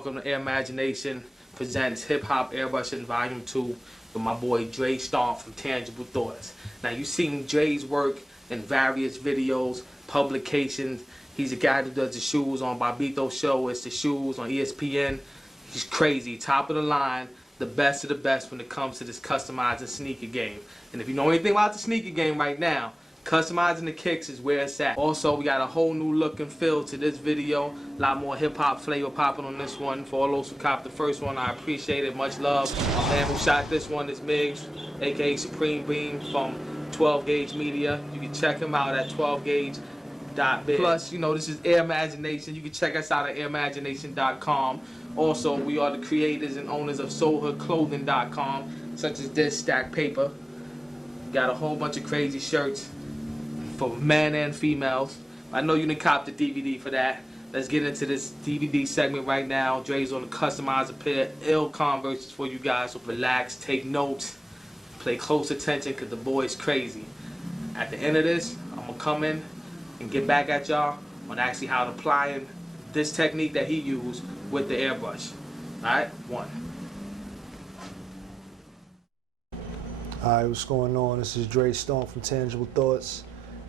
welcome to Airmagination presents Hip Hop Airbrushing Volume 2 with my boy Dre Stomp from Tangible Thoughts. Now you've seen Dre's work in various videos, publications. He's a guy that does the shoes on Bobito's show. It's the shoes on ESPN. He's crazy, top of the line, the best of the best when it comes to this customizing sneaker game. And if you know anything about the sneaker game right now, customizing the kicks is where it's at. Also, we got a whole new look and feel to this video. A lot more hip-hop flavor popping on this one. For all those who copped the first one, I appreciate it. Much love. My man who shot this one is Miggs, aka Supreme Beam from 12 Gauge Media. You can check him out at 12gauge.biz. Plus, you know, this is Airmagination. You can check us out at airmagination.com. Also, we are the creators and owners of soulhoodclothing.com, such as this stack paper. Got a whole bunch of crazy shirts for men and females. I know you didn't cop the DVD for that. Let's get into this DVD segment right now. Dre's on the customize a pair of ill Converses for you guys, so relax, take notes, pay close attention because the boy's crazy. At the end of this, I'm going to come in and get back at y'all on actually how to apply this technique that he used with the airbrush. Alright, one. Alright, what's going on? This is Dre Stomp from Tangible Thoughts,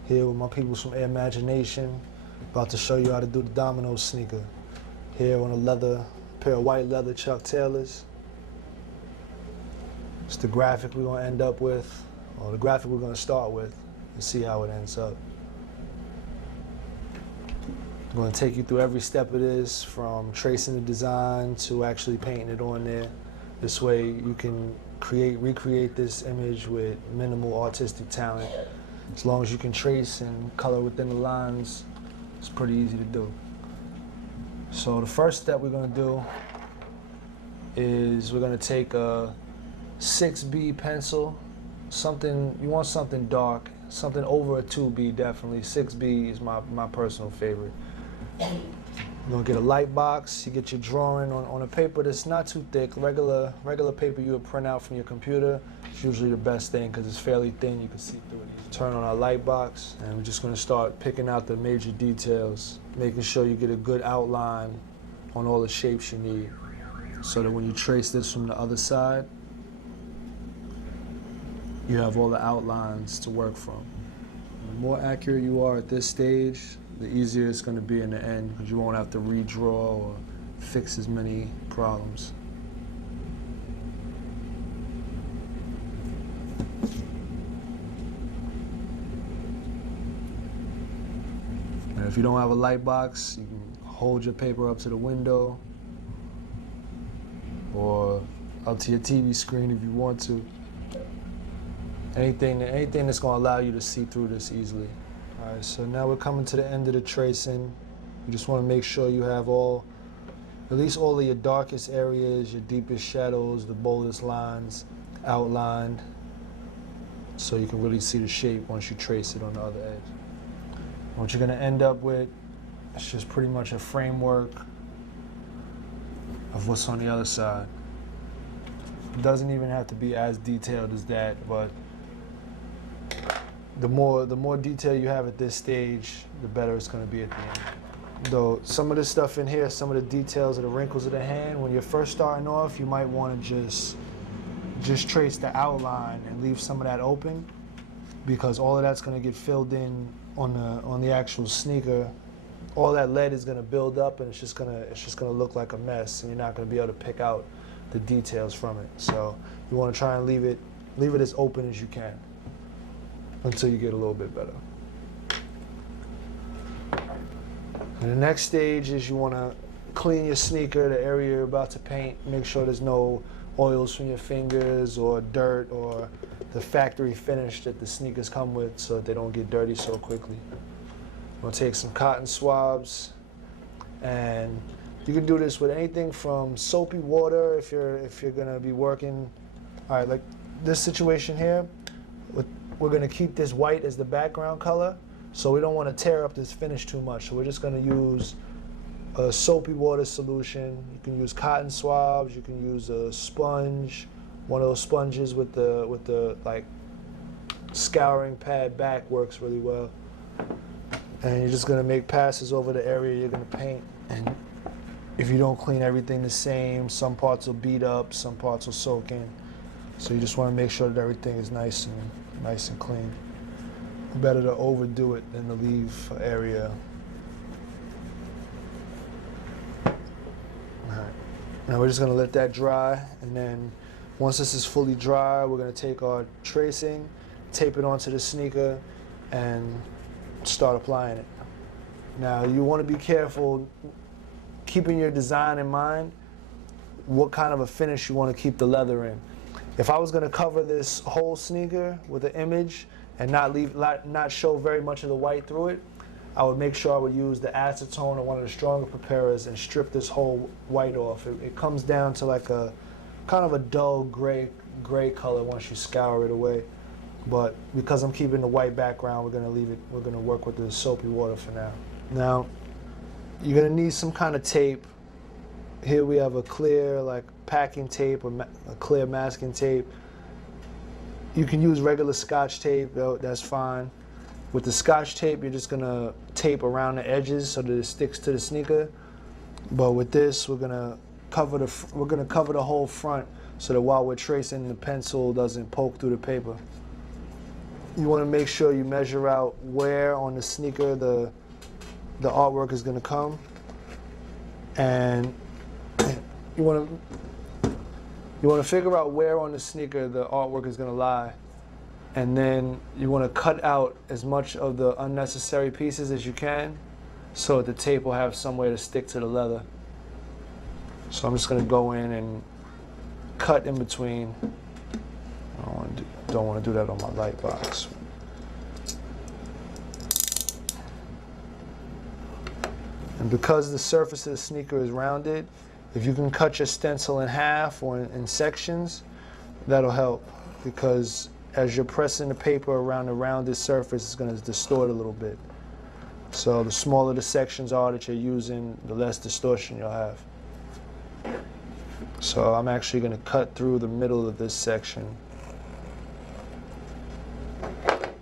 here with my peoples from Airmagination, about to show you how to do the domino sneaker. Here on a pair of white leather Chuck Taylors. It's the graphic we're going to end up with, or the graphic we're going to start with, and see how it ends up. I'm going to take you through every step of this, from tracing the design to actually painting it on there. This way you can recreate this image with minimal artistic talent. As long as you can trace and color within the lines, it's pretty easy to do. So the first step we're going to do is we're going to take a 6B pencil. You want something dark, something over a 2B definitely. 6B is my personal favorite. You're gonna get a light box. You get your drawing on a paper that's not too thick. Regular paper you would print out from your computer. It's usually the best thing because it's fairly thin. You can see through it. Turn on our light box, and we're just gonna start picking out the major details, making sure you get a good outline on all the shapes you need, so that when you trace this from the other side, you have all the outlines to work from. The more accurate you are at this stage, the easier it's going to be in the end, because you won't have to redraw or fix as many problems. And if you don't have a light box, you can hold your paper up to the window or up to your TV screen if you want to. Anything that's going to allow you to see through this easily. All right, so now we're coming to the end of the tracing. You just want to make sure you have at least all of your darkest areas, your deepest shadows, the boldest lines outlined, so you can really see the shape once you trace it on the other edge. What you're going to end up with is just pretty much a framework of what's on the other side. It doesn't even have to be as detailed as that, but the more detail you have at this stage, the better it's going to be at the end. Though some of the stuff in here, some of the details of the wrinkles of the hand, when you're first starting off, you might want to just trace the outline and leave some of that open, because all of that's going to get filled in on the actual sneaker. All that lead is going to build up, and it's just going to look like a mess, and you're not going to be able to pick out the details from it. So you want to try and leave it as open as you can until you get a little bit better. And the next stage is you want to clean your sneaker, the area you're about to paint. Make sure there's no oils from your fingers or dirt or the factory finish that the sneakers come with, so that they don't get dirty so quickly. I'm going to take some cotton swabs, and you can do this with anything from soapy water if you're going to be working. All right, like this situation here, we're going to keep this white as the background color, so we don't want to tear up this finish too much. So we're just going to use a soapy water solution. You can use cotton swabs. You can use a sponge, one of those sponges with the like scouring pad back works really well. And you're just going to make passes over the area you're going to paint, and if you don't clean everything the same, some parts will beat up, some parts will soak in. So you just want to make sure that everything is nice and clean. Better to overdo it than to leave an area. All right. Now we're just gonna let that dry, and then once this is fully dry, we're gonna take our tracing, tape it onto the sneaker, and start applying it. Now you want to be careful, keeping your design in mind, what kind of a finish you want to keep the leather in. If I was going to cover this whole sneaker with an image and not show very much of the white through it, I would make sure I would use the acetone or one of the stronger preparers and strip this whole white off. It comes down to like a kind of a dull gray color once you scour it away. But because I'm keeping the white background, we're going to work with the soapy water for now. Now, you're going to need some kind of tape. Here we have a clear like packing tape or a clear masking tape. You can use regular Scotch tape, that's fine. With the Scotch tape, you're just going to tape around the edges so that it sticks to the sneaker. But with this, we're going to cover the whole front so that while we're tracing, the pencil doesn't poke through the paper. You want to make sure you measure out where on the sneaker the artwork is going to come, and you want to figure out where on the sneaker the artwork is going to lie, and then you want to cut out as much of the unnecessary pieces as you can so that the tape will have somewhere to stick to the leather. So I'm just going to go in and cut in between. Don't want to do that on my light box. And because the surface of the sneaker is rounded, if you can cut your stencil in half or in sections, that'll help, because as you're pressing the paper around the rounded surface, it's going to distort a little bit. So the smaller the sections are that you're using, the less distortion you'll have. So I'm actually going to cut through the middle of this section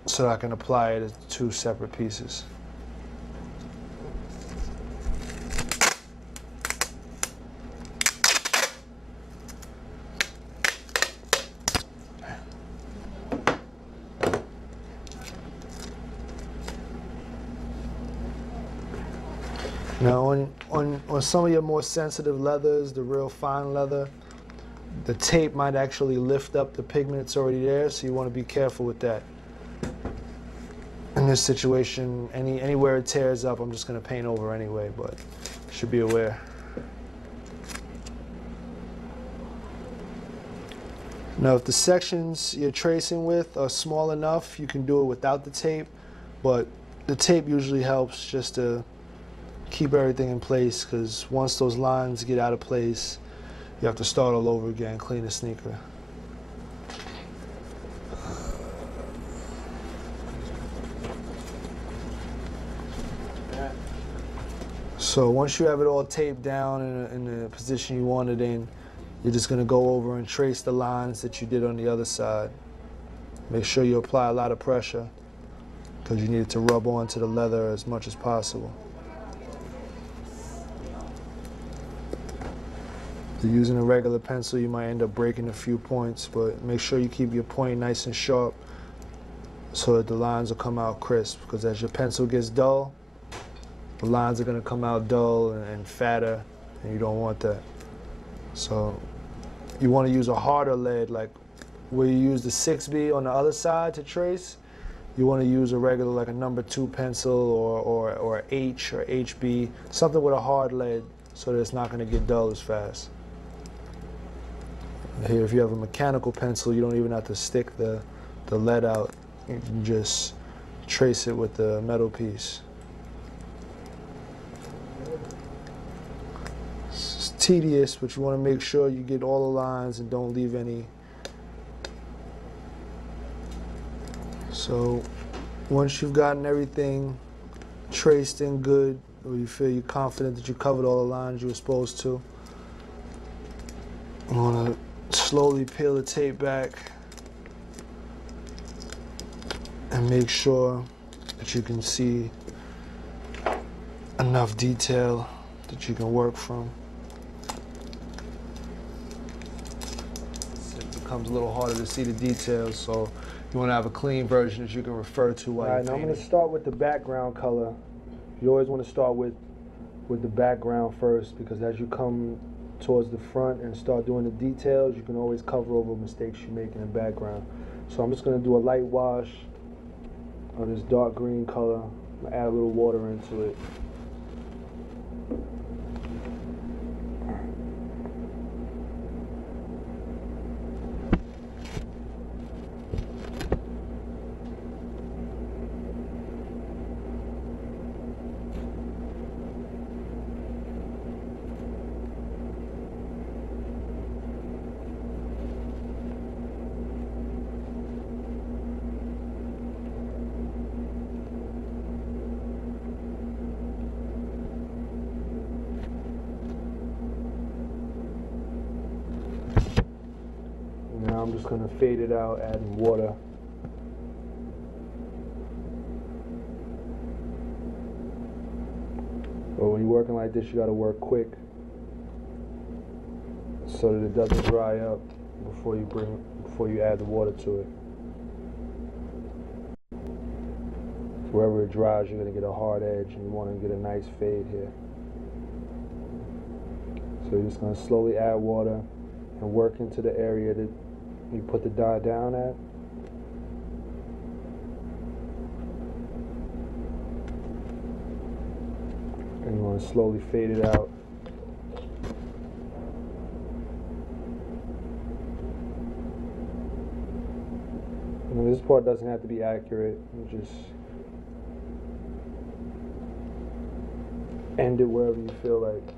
so that I can apply it as two separate pieces. Now on some of your more sensitive leathers, the real fine leather, the tape might actually lift up the pigment that's already there, so you want to be careful with that. In this situation, anywhere it tears up, I'm just going to paint over anyway, but you should be aware. Now if the sections you're tracing with are small enough, you can do it without the tape, but the tape usually helps just to keep everything in place, because once those lines get out of place, you have to start all over again, clean the sneaker. So once you have it all taped down in the position you want it in, you're just going to go over and trace the lines that you did on the other side. Make sure you apply a lot of pressure, because you need it to rub onto the leather as much as possible. If you're using a regular pencil, you might end up breaking a few points, but make sure you keep your point nice and sharp so that the lines will come out crisp, because as your pencil gets dull, the lines are going to come out dull and fatter, and you don't want that. So you want to use a harder lead, like where you use the 6B on the other side to trace. You want to use a regular, like a number 2 pencil or H or HB, something with a hard lead so that it's not going to get dull as fast. Here, if you have a mechanical pencil, you don't even have to stick the lead out. You can just trace it with the metal piece. It's tedious, but you want to make sure you get all the lines and don't leave any. So once you've gotten everything traced in good, or you feel you're confident that you covered all the lines you were supposed to, you want to slowly peel the tape back and make sure that you can see enough detail that you can work from. becomes a little harder to see the details. So you want to have a clean version that you can refer to while you're painting. All right, now I'm going to start with the background color. You always want to start with the background first, because as you come towards the front and start doing the details, you can always cover over mistakes you make in the background. So I'm just going to do a light wash of this dark green color. I'm going to add a little water into it. Now I'm just going to fade it out, adding water. But when you're working like this, you got to work quick so that it doesn't dry up before you add the water to it. Wherever it dries, you're going to get a hard edge, and you want to get a nice fade here. So you're just going to slowly add water and work into the area that you put the dye down at. And you want to slowly fade it out. And this part doesn't have to be accurate. You just end it wherever you feel like.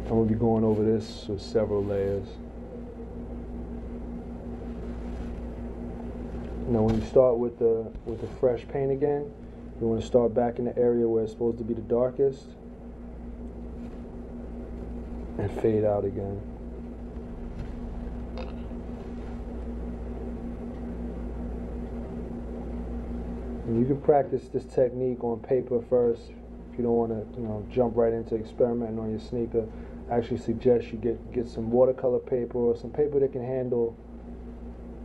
I'm going to be going over this with several layers. Now when you start with the fresh paint again, you want to start back in the area where it's supposed to be the darkest and fade out again. And you can practice this technique on paper first if you don't want to jump right into experimenting on your sneaker. I actually suggest you get some watercolor paper or some paper that can handle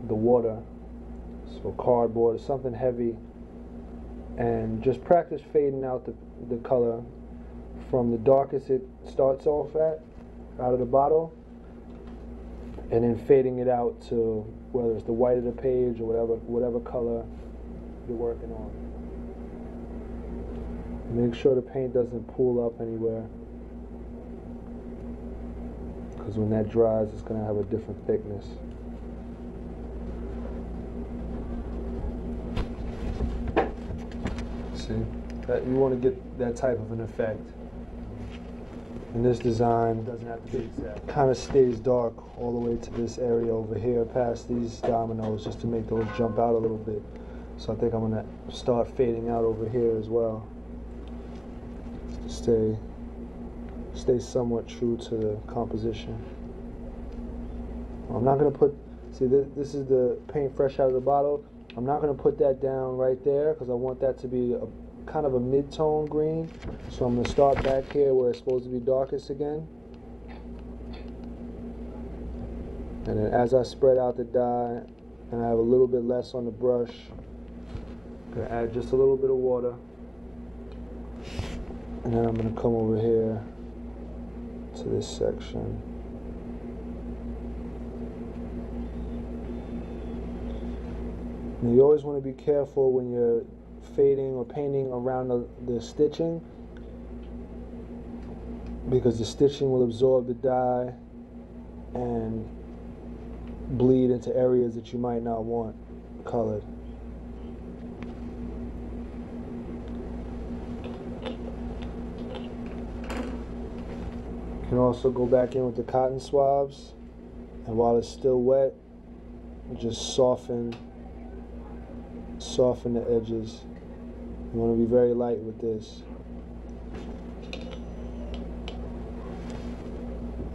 the water, so cardboard or something heavy, and just practice fading out the color from the darkest it starts off at, out of the bottle, and then fading it out to whether it's the white of the page or whatever color you're working on. Make sure the paint doesn't pool up anywhere, because when that dries, it's going to have a different thickness. See? You want to get that type of an effect. And this design doesn't have to be exact. Kind of stays dark all the way to this area over here, past these dominoes, just to make those jump out a little bit. So I think I'm going to start fading out over here as well. Stay somewhat true to the composition. I'm not going to put, see this is the paint fresh out of the bottle. I'm not going to put that down right there because I want that to be a kind of a mid-tone green. So I'm going to start back here where it's supposed to be darkest again. And then as I spread out the dye and I have a little bit less on the brush, I'm going to add just a little bit of water. And then I'm going to come over here to this section. Now you always want to be careful when you're fading or painting around the stitching, because the stitching will absorb the dye and bleed into areas that you might not want colored. You can also go back in with the cotton swabs, and while it's still wet, just soften the edges. You want to be very light with this.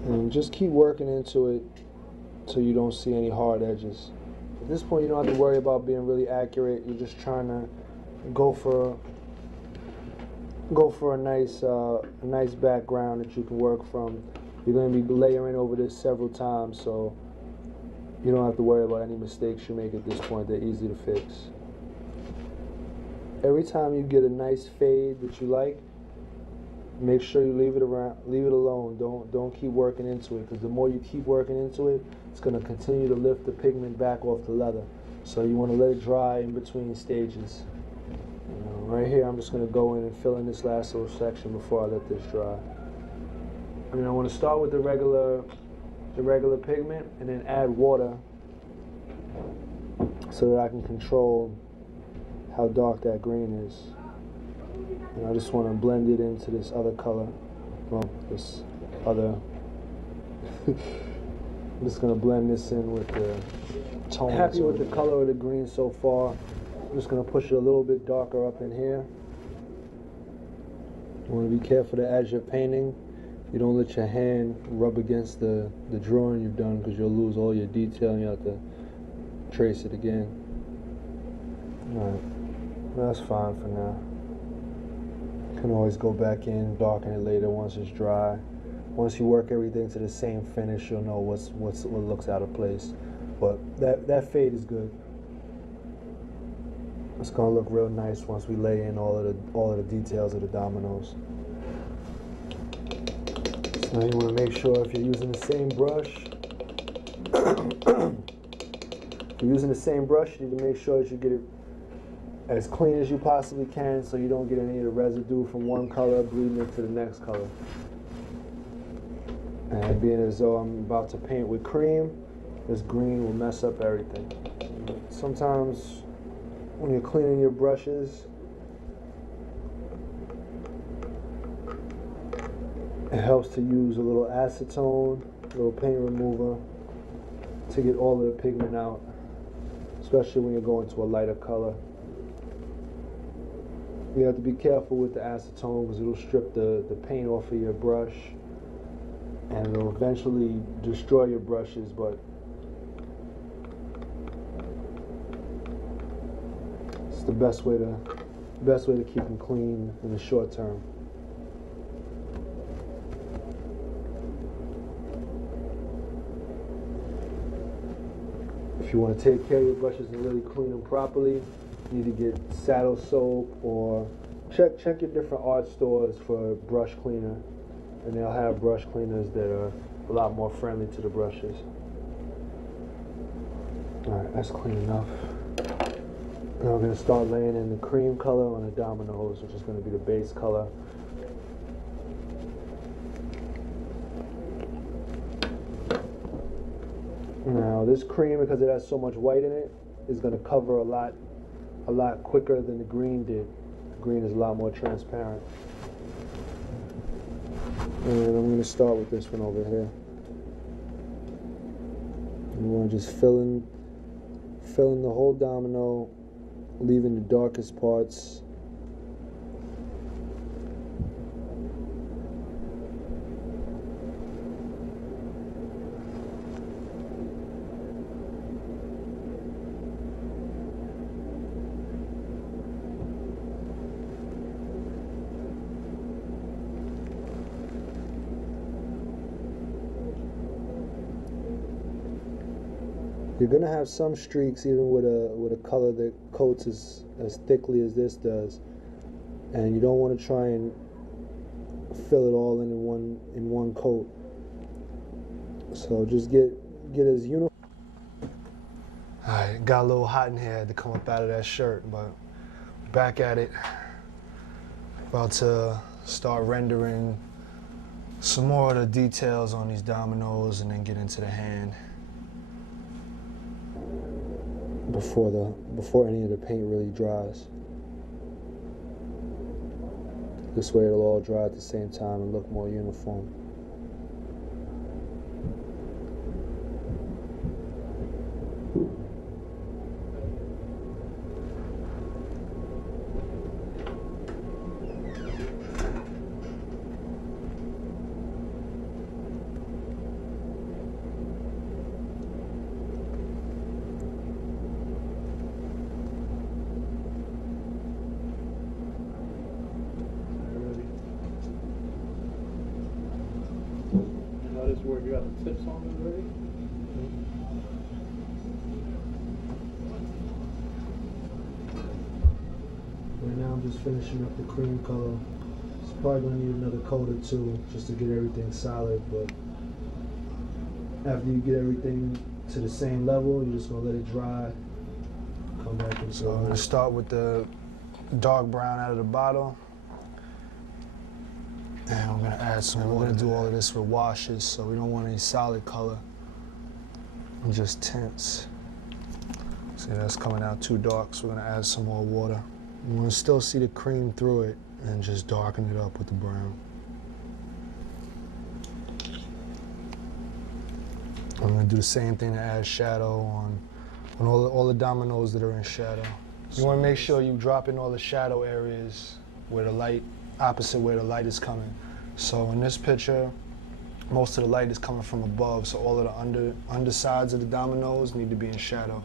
And just keep working into it till you don't see any hard edges. At this point, you don't have to worry about being really accurate. You're just trying to go for go for a nice background that you can work from. You're going to be layering over this several times, so you don't have to worry about any mistakes you make at this point. They're easy to fix. Every time you get a nice fade that you like, make sure you leave it alone. Don't keep working into it, because the more you keep working into it, it's going to continue to lift the pigment back off the leather. So you want to let it dry in between stages. Right here, I'm just going to go in and fill in this last little section before I let this dry. I want to start with the regular pigment and then add water so that I can control how dark that green is. And I just want to blend it into this other color. Well, this other. I'm just going to blend this in with the tone. Happy with the color of the green so far. I'm just going to push it a little bit darker up in here. You want to be careful that as you're painting, you don't let your hand rub against the drawing you've done, because you'll lose all your detail and you have to trace it again. Alright, that's fine for now. You can always go back in, darken it later once it's dry. Once you work everything to the same finish, you'll know what looks out of place. But that fade is good. It's gonna look real nice once we lay in all of the details of the dominoes. So now you want to make sure if you're using the same brush, you need to make sure that you get it as clean as you possibly can, so you don't get any of the residue from one color bleeding into the next color. And being as though I'm about to paint with cream, this green will mess up everything. Sometimes when you're cleaning your brushes, it helps to use a little acetone, a little paint remover, to get all of the pigment out, especially when you're going to a lighter color. You have to be careful with the acetone, because it'll strip the paint off of your brush, and it'll eventually destroy your brushes, but it's the best way to keep them clean in the short term. If you want to take care of your brushes and really clean them properly, you need to get saddle soap, or check your different art stores for brush cleaner, and they'll have brush cleaners that are a lot more friendly to the brushes. Alright, that's clean enough. Now we're going to start laying in the cream color on the dominoes, which is going to be the base color. Now this cream, because it has so much white in it, is going to cover a lot quicker than the green did. The green is a lot more transparent. And I'm going to start with this one over here. And we're going to just fill in the whole domino, leaving the darkest parts. You're gonna have some streaks even with a color that coats as thickly as this does, and you don't want to try and fill it all in one coat. So just get as uniform. Alright, got a little hot in here, had to come up out of that shirt, but back at it. About to start rendering some more of the details on these dominoes and then get into the hand before any of the paint really dries. This way it'll all dry at the same time and look more uniform. You got the tips on it already? Right now I'm just finishing up the cream color. It's probably gonna need another coat or two just to get everything solid, but after you get everything to the same level, you're just gonna let it dry. Come back and so I'm gonna start with the dark brown out of the bottle. And we're gonna add some, we're gonna do all of this with washes, so we don't want any solid color. And just tints. See, that's coming out too dark, so we're gonna add some more water. You wanna still see the cream through it and just darken it up with the brown. I'm gonna do the same thing to add shadow on all the dominoes that are in shadow. You wanna make sure you drop in all the shadow areas where the light, opposite where the light is coming. So in this picture, most of the light is coming from above, so all of the undersides of the dominoes need to be in shadow.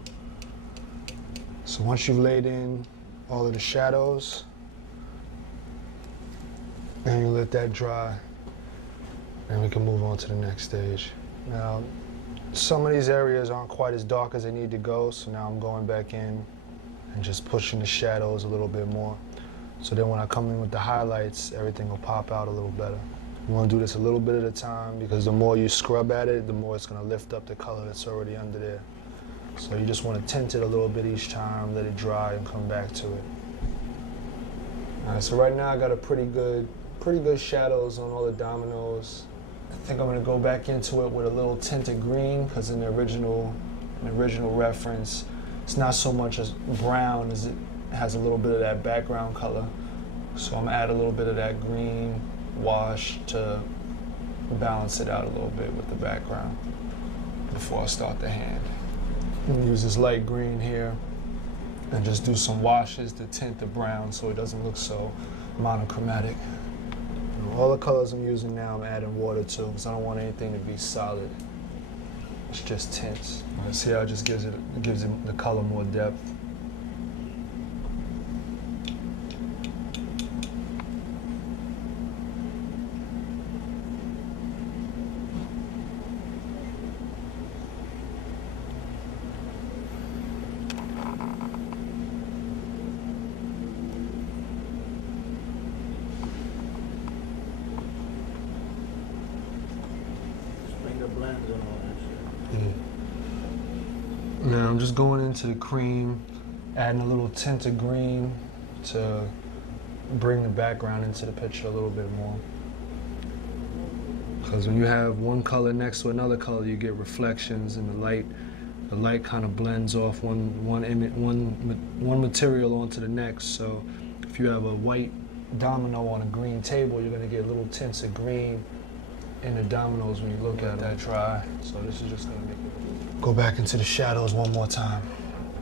So once you've laid in all of the shadows, and you let that dry, and we can move on to the next stage. Now, some of these areas aren't quite as dark as they need to go, so now I'm going back in and just pushing the shadows a little bit more. So then when I come in with the highlights, everything will pop out a little better. You want to do this a little bit at a time, because the more you scrub at it, the more it's going to lift up the color that's already under there. So you just want to tint it a little bit each time, let it dry, and come back to it. All right, so right now I got a pretty good shadows on all the dominoes. I think I'm going to go back into it with a little tint of green, because in the original reference, it's not so much as brown as it has a little bit of that background color. So I'm going to add a little bit of that green wash to balance it out a little bit with the background before I start the hand. I'm gonna use this light green here and just do some washes to tint the brown so it doesn't look so monochromatic. All the colors I'm using now, I'm adding water to, because I don't want anything to be solid. It's just tints. See how it just gives it the color more depth. Blends and all that shit. Now I'm just going into the cream, adding a little tint of green to bring the background into the picture a little bit more. Because when you have one color next to another color, you get reflections, and the light kind of blends off one material onto the next. So if you have a white domino on a green table, you're going to get little tints of green in the dominoes when you look at that dry. So this is just gonna make it go back into the shadows one more time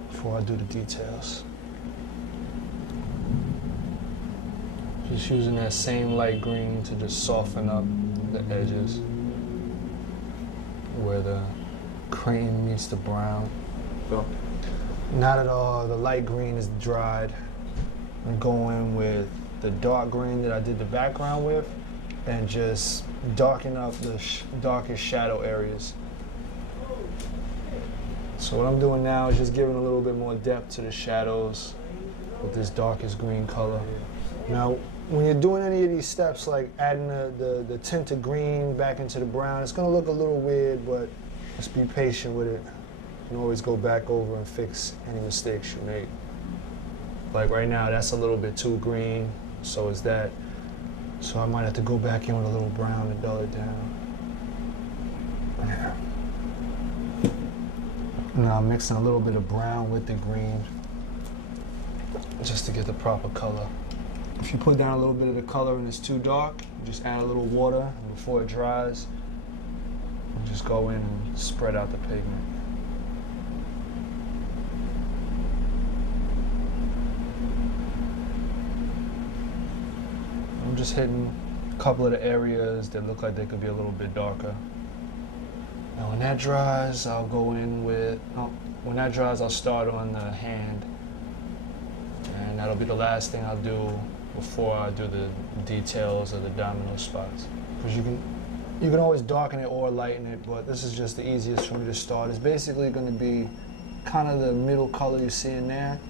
before I do the details. Just using that same light green to just soften up the edges where the cream meets the brown. Go. Now that all the light green is dried, I'm going with the dark green that I did the background with, and just darken up the darkest shadow areas. So what I'm doing now is just giving a little bit more depth to the shadows with this darkest green color. Now, when you're doing any of these steps, like adding the tint of green back into the brown, it's gonna look a little weird, but just be patient with it. You can always go back over and fix any mistakes you make. Like right now, that's a little bit too green, so is that. So I might have to go back in with a little brown to dull it down. Yeah. Now I'm mixing a little bit of brown with the green just to get the proper color. If you put down a little bit of the color and it's too dark, you just add a little water, and before it dries, you just go in and spread out the pigment. I'm just hitting a couple of the areas that look like they could be a little bit darker. And when that dries, I'll go in with, when that dries, I'll start on the hand. And that'll be the last thing I'll do before I do the details of the domino spots. Because You can always darken it or lighten it, but this is just the easiest for me to start. It's basically going to be kind of the middle color you see in there.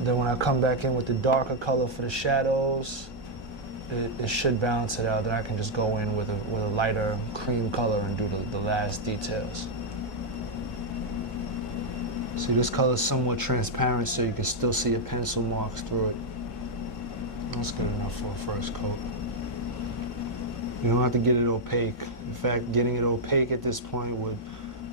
Then when I come back in with the darker color for the shadows, it should balance it out. Then I can just go in with a lighter cream color and do the last details. See, this color is somewhat transparent, so you can still see your pencil marks through it. That's good enough for a first coat. You don't have to get it opaque. In fact, getting it opaque at this point would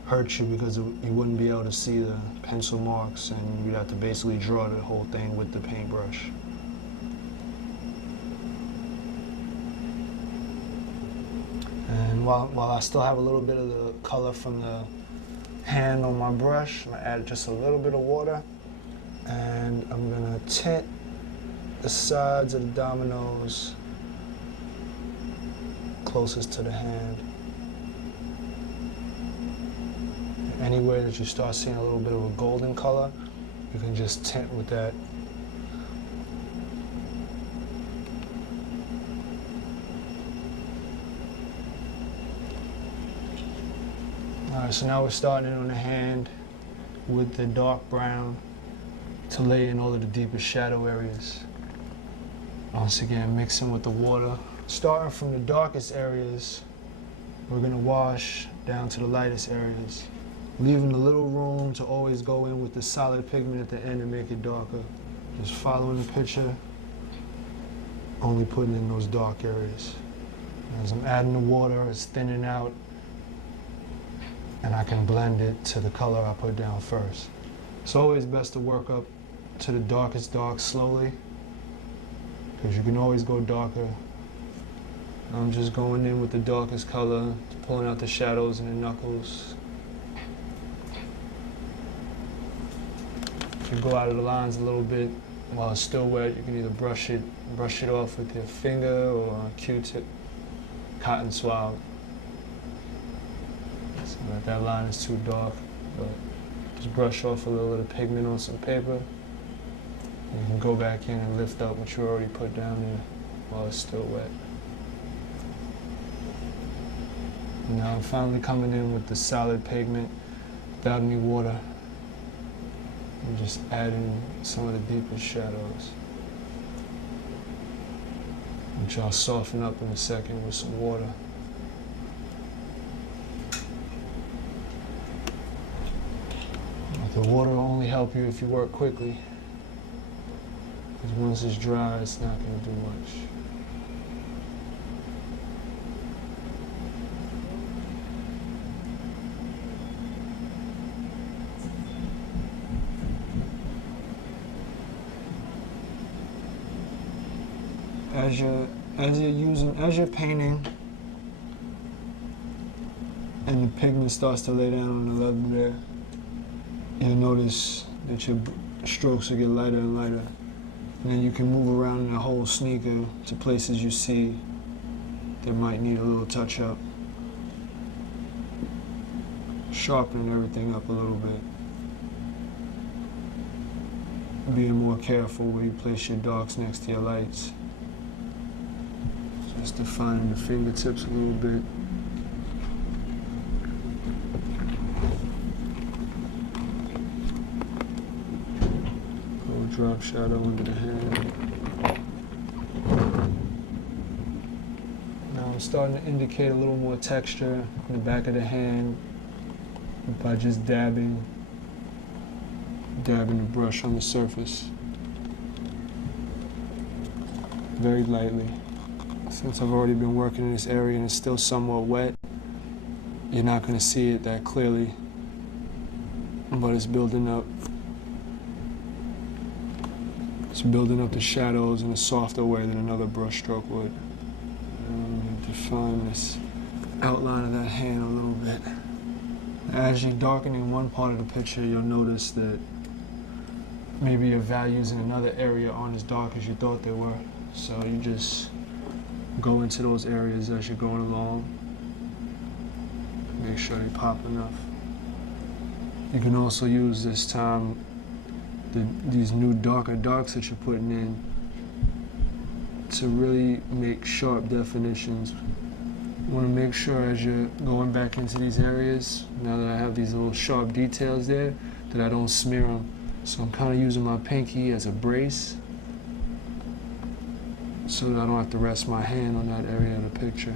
hurt you because you wouldn't be able to see the pencil marks, and you'd have to basically draw the whole thing with the paintbrush. And while I still have a little bit of the color from the hand on my brush, I'm gonna add just a little bit of water, and I'm gonna tint the sides of the dominoes closest to the hand. Anywhere that you start seeing a little bit of a golden color, you can just tint with that. All right, so now we're starting it on the hand with the dark brown to lay in all of the deepest shadow areas. Once again, mixing with the water. Starting from the darkest areas, we're gonna wash down to the lightest areas, leaving a little room to always go in with the solid pigment at the end and make it darker. Just following the picture, only putting in those dark areas. As I'm adding the water, it's thinning out, and I can blend it to the color I put down first. It's always best to work up to the darkest dark slowly, because you can always go darker. I'm just going in with the darkest color, pulling out the shadows and the knuckles. If you go out of the lines a little bit while it's still wet, you can either brush it off with your finger or a Q-tip, cotton swab. So that line is too dark, but just brush off a little of the pigment on some paper. And you can go back in and lift up what you already put down there while it's still wet. Now I'm finally coming in with the solid pigment without any water. I'm just adding some of the deepest shadows, which I'll soften up in a second with some water. The water will only help you if you work quickly, because once it's dry, it's not going to do much. As you're painting and the pigment starts to lay down on the leather there, you'll notice that your strokes will get lighter and lighter. And then you can move around in the whole sneaker to places you see that might need a little touch up. Sharpening everything up a little bit. Being more careful where you place your darks next to your lights. Just defining the fingertips a little bit. Little drop shadow under the hand. Now I'm starting to indicate a little more texture in the back of the hand by just dabbing the brush on the surface very lightly. Since I've already been working in this area and it's still somewhat wet, you're not going to see it that clearly, but it's building up. It's building up the shadows in a softer way than another brush stroke would. Define this outline of that hand a little bit. As you're darkening one part of the picture, you'll notice that maybe your values in another area aren't as dark as you thought they were. So you just go into those areas as you're going along. Make sure they pop enough. You can also use this time these new darker darks that you're putting in to really make sharp definitions You want to make sure as you're going back into these areas, now that I have these little sharp details there, that I don't smear them. So I'm kind of using my pinky as a brace so that I don't have to rest my hand on that area of the picture.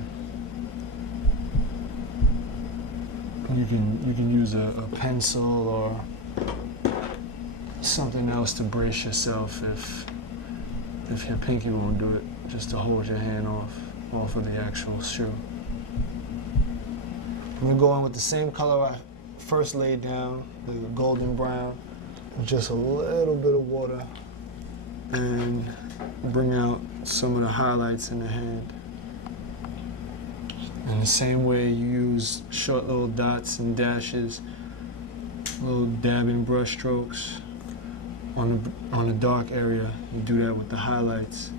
You can use a pencil or something else to brace yourself if your pinky won't do it, just to hold your hand off of the actual shoe. I'm gonna go in with the same color I first laid down, the golden brown, with just a little bit of water, and bring out some of the highlights in the hand. In the same way you use short little dots and dashes, little dabbing brush strokes on the dark area, you do that with the highlights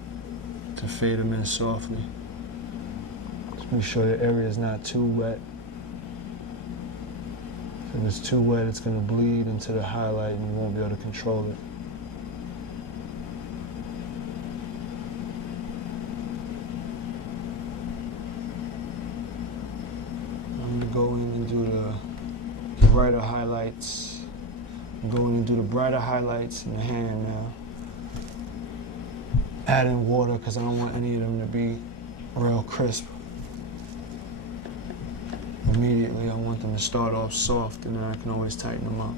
to fade them in softly. Just make sure the area is not too wet. If it's too wet, it's going to bleed into the highlight and you won't be able to control it. I'm going to go in and do the brighter highlights. I'm going to do the brighter highlights in the hand now. Adding water because I don't want any of them to be real crisp. Immediately, I want them to start off soft, and then I can always tighten them up.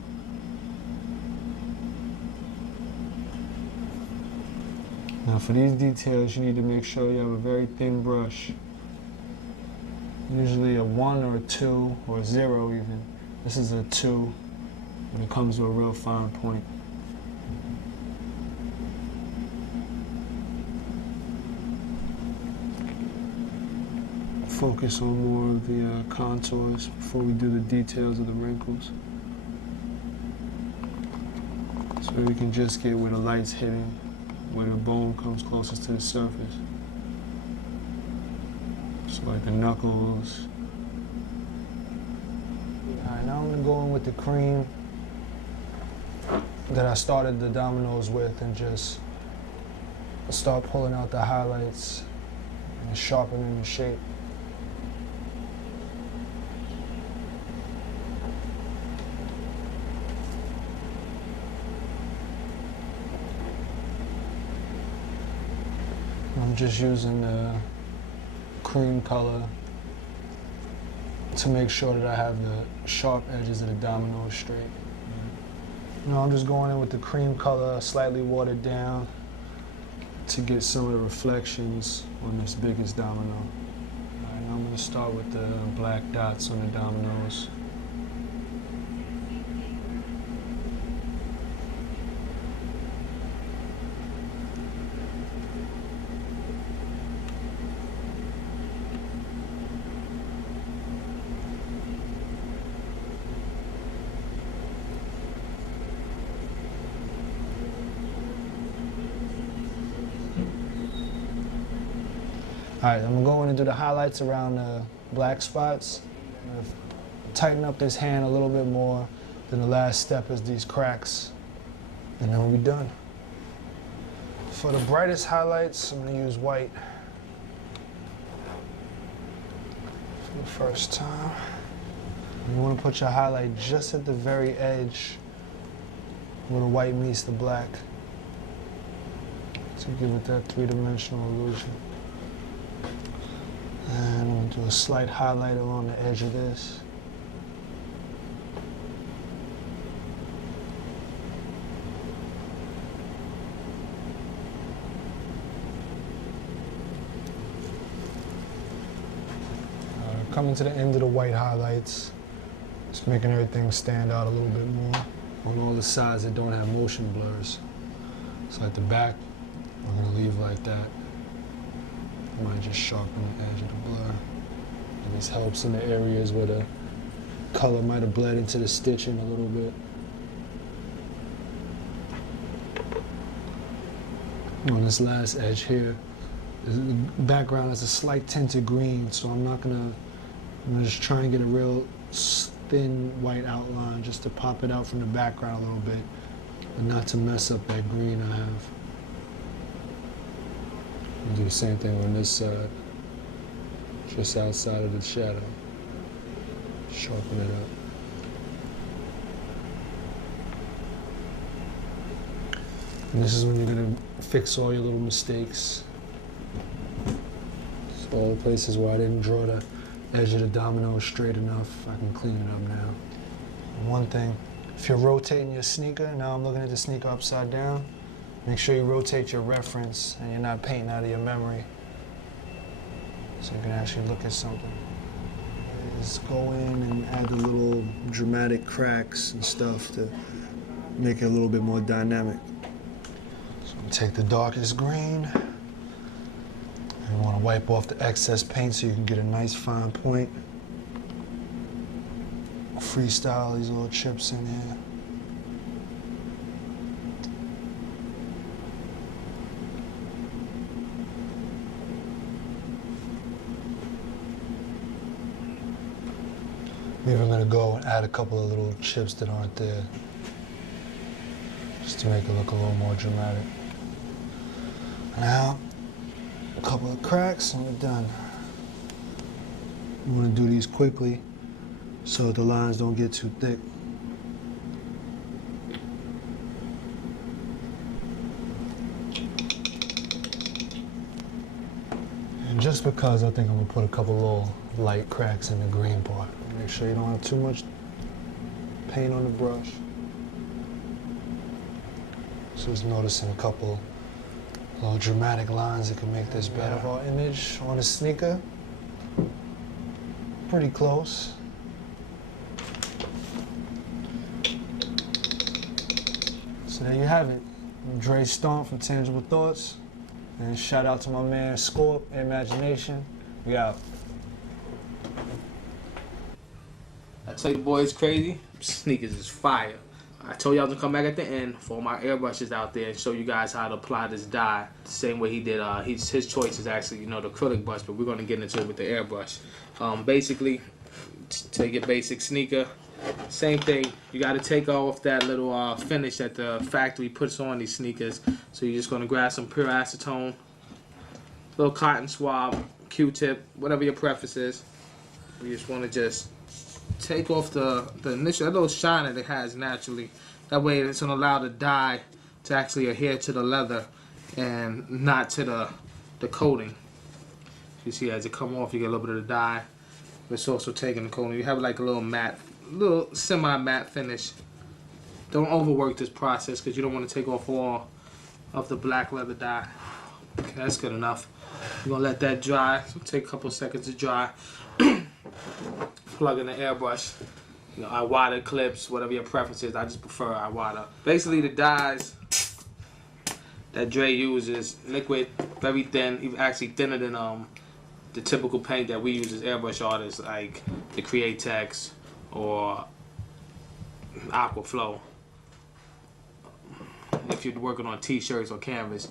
Now for these details, you need to make sure you have a very thin brush. Usually a 1 or a 2 or a 0 even. This is a 2, and it comes to a real fine point. Focus on more of the contours before we do the details of the wrinkles. So we can just get where the light's hitting, where the bone comes closest to the surface. So like the knuckles. Alright, now I'm gonna go in with the cream that I started the dominoes with and just start pulling out the highlights and sharpening the shape. I'm just using the cream color to make sure that I have the sharp edges of the dominoes straight. You know, I'm just going in with the cream color, slightly watered down, to get some of the reflections on this biggest domino. All right, now I'm going to start with the black dots on the dominoes. All right, I'm going to do the highlights around the black spots. Tighten up this hand a little bit more. Then the last step is these cracks, and then we'll be done. For the brightest highlights, I'm gonna use white for the first time. You wanna put your highlight just at the very edge where the white meets the black to give it that three-dimensional illusion. And I'm going to do a slight highlight along the edge of this. Coming to the end of the white highlights, just making everything stand out a little bit more. On all the sides that don't have motion blurs. So at the back, we're going to leave like that. Might just sharpen the edge of the blur. And this helps in the areas where the color might have bled into the stitching a little bit. On this last edge here, the background has a slight tint of green, so I'm gonna just try and get a real thin white outline just to pop it out from the background a little bit, and not to mess up that green I have. Do the same thing on this side. just outside of the shadow. Sharpen it up. And this is when you're gonna fix all your little mistakes. So all the places where I didn't draw the edge of the domino straight enough, I can clean it up now. And one thing, if you're rotating your sneaker, now I'm looking at the sneaker upside down, make sure you rotate your reference and you're not painting out of your memory. So you can actually look at something. Just go in and add the little dramatic cracks and stuff to make it a little bit more dynamic. So I'm gonna take the darkest green. You want to wipe off the excess paint so you can get a nice fine point. Freestyle these little chips in here. I'm even going to go and add a couple of little chips that aren't there, just to make it look a little more dramatic. Now, a couple of cracks and we're done. You want to do these quickly so the lines don't get too thick. And just because I think I'm going to put a couple little light cracks in the green part. Make sure you don't have too much paint on the brush. So just noticing a couple little dramatic lines that can make this better. Of our image on a sneaker, pretty close. So there you have it. I'm Dre Stomp from Tangible Thoughts, and shout out to my man Scorp, Airmagination. We out. I tell you, boy, it's crazy. Sneakers is fire. I told y'all to come back at the end for all my airbrushes out there and show you guys how to apply this dye the same way he did. His choice is actually, you know, the acrylic brush, but we're going to get into it with the airbrush. Basically, take your basic sneaker. Same thing. You got to take off that little finish that the factory puts on these sneakers. So you're just going to grab some pure acetone, little cotton swab, Q-tip, whatever your preference is. You just want to just take off the initial, that little shine that it has naturally. That way it's going to allow the dye to actually adhere to the leather and not to the coating. You see, as it come off, you get a little bit of the dye. But it's also taking the coating. You have like a little matte, little semi-matte finish. Don't overwork this process because you don't want to take off all of the black leather dye. Okay, that's good enough. You're going to let that dry. So take a couple seconds to dry. Plug in the airbrush. You know, Iwata clips, whatever your preference is. I just prefer Iwata. Basically, the dyes that Dre uses, liquid, very thin, even actually thinner than the typical paint that we use as airbrush artists, like the Createx or Aquaflow. If you're working on t-shirts or canvas,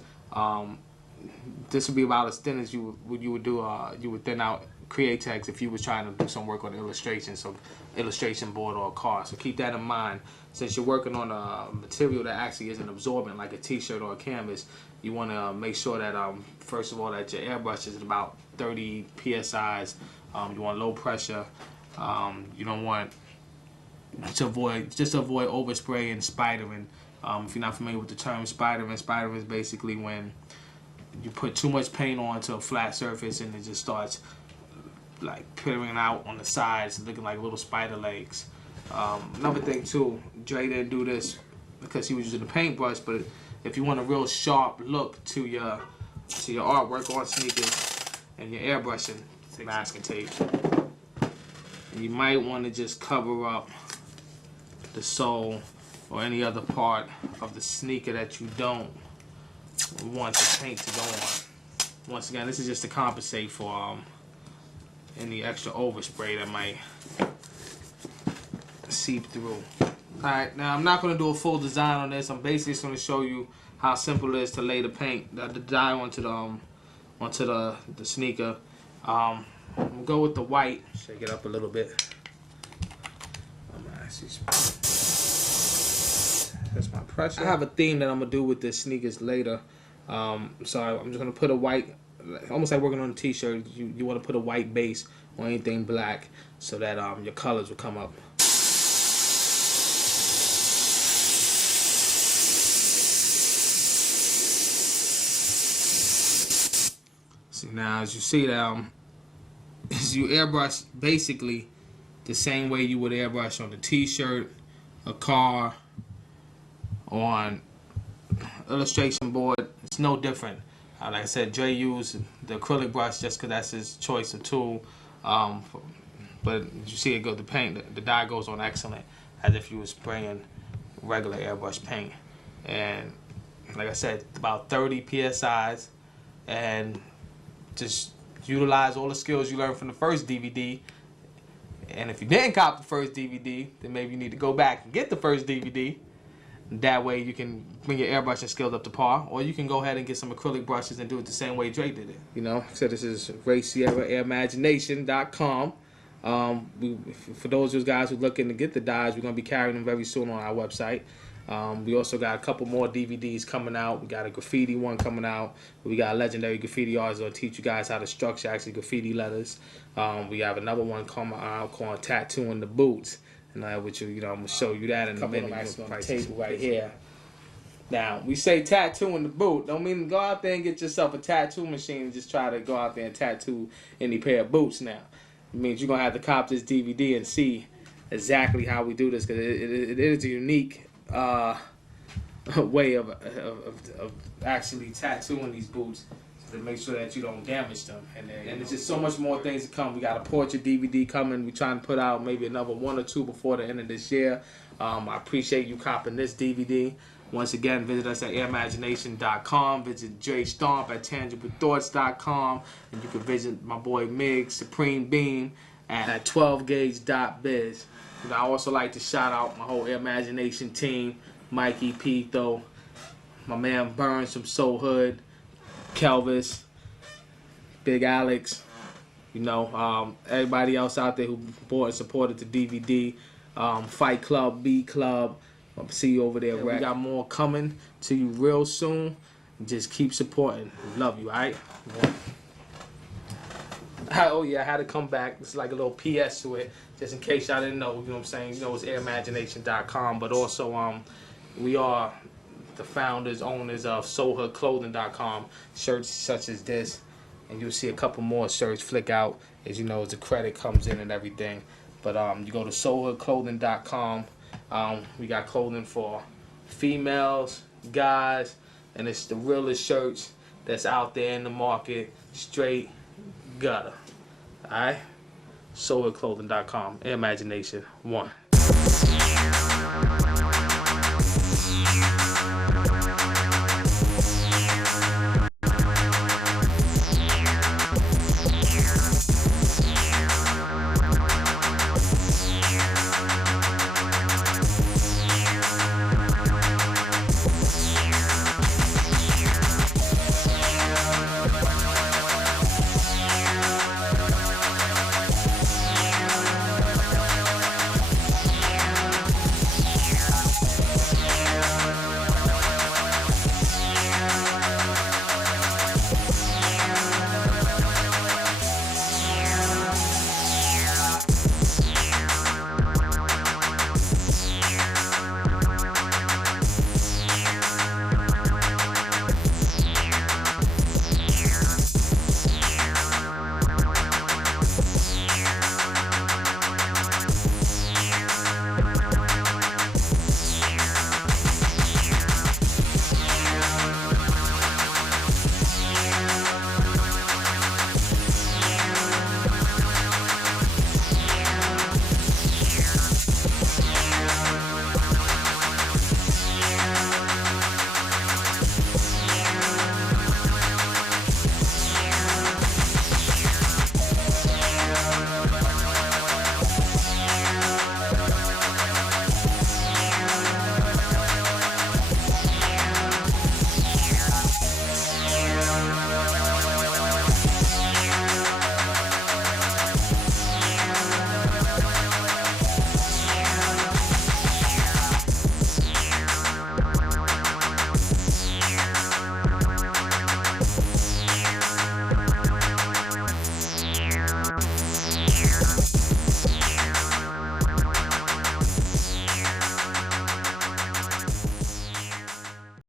this would be about as thin as you would do. You would thin out Createx if you was trying to do some work on illustration, some illustration board or a car. So keep that in mind. Since you're working on a material that actually isn't absorbent, like a t-shirt or a canvas, you want to make sure that first of all that your airbrush is at about 30 psi's. You want low pressure. You don't want to avoid overspray and spidering. If you're not familiar with the term spidering is basically when you put too much paint onto a flat surface and it just starts like pittering out on the sides, looking like little spider legs. Another thing too, Dre didn't do this because he was using a paintbrush, but if you want a real sharp look to your artwork on sneakers and your airbrushing, take masking tape. And you might want to just cover up the sole or any other part of the sneaker that you don't want the paint to go on. Once again, this is just to compensate for any extra overspray that might seep through. Alright, now I'm not going to do a full design on this. I'm basically just going to show you how simple it is to lay the paint, the dye onto the sneaker. We'll go with the white. Shake it up a little bit. That's my pressure. I have a theme that I'm going to do with the sneakers later. So I'm just going to put a white almost like working on a t-shirt. You want to put a white base on anything black so that your colors will come up. See, now as you see that as you airbrush basically the same way you would airbrush on a t-shirt, a car, on illustration board. It's no different. Like I said, Dre used the acrylic brush just because that's his choice of tool. But you see it go, the paint, the dye goes on excellent, as if you were spraying regular airbrush paint. And like I said, about 30 PSIs, and just utilize all the skills you learned from the first DVD. And if you didn't cop the first DVD, then maybe you need to go back and get the first DVD. That way you can bring your airbrushing skills up to par, or you can go ahead and get some acrylic brushes and do it the same way Dre did it. You know, so this is Ray Sierra, Airmagination.com. For those of you guys who are looking to get the dyes, we're going to be carrying them very soon on our website. We also got a couple more DVDs coming out. We got a graffiti one coming out. We got a legendary graffiti artist that'll teach you guys how to structure actually graffiti letters. We have another one coming out called Tattooing the Boots. And which I'm gonna show you that in a minute. On the table right here. Now we say tattooing the boot. Don't mean to go out there and get yourself a tattoo machine and just try to go out there and tattoo any pair of boots. Now it means you're gonna have to cop this DVD and see exactly how we do this, because it is a unique way of actually tattooing these boots, to make sure that you don't damage them. And there's just so much more things to come. We got a portrait DVD coming. We're trying to put out maybe another 1 or 2 before the end of this year. I appreciate you copping this DVD. Once again, visit us at Airmagination.com. Visit Dre Stomp at TangibleThoughts.com. And you can visit my boy Mig, Supreme Beam, at 12gauge.biz. I also like to shout out my whole Airmagination team, Mikey, Pito, my man Burns from Soul Hood, Kelvis, Big Alex, everybody else out there who bought and supported the DVD, Fight Club, B Club. I'll see you over there. We got more coming to you real soon. Just keep supporting. Love you, alright? Oh yeah, I had to come back. It's like a little PS to it, just in case y'all didn't know. You know what I'm saying? It's Airmagination.com, but also we are the founders, owners of SoulHoodClothing.com. Shirts such as this, and you'll see a couple more shirts flick out as as the credit comes in and everything. But you go to SoulHoodClothing.com. We got clothing for females, guys, and it's the realest shirts that's out there in the market. Straight gutter. Alright? SoulHoodClothing.com. Airmagination 1.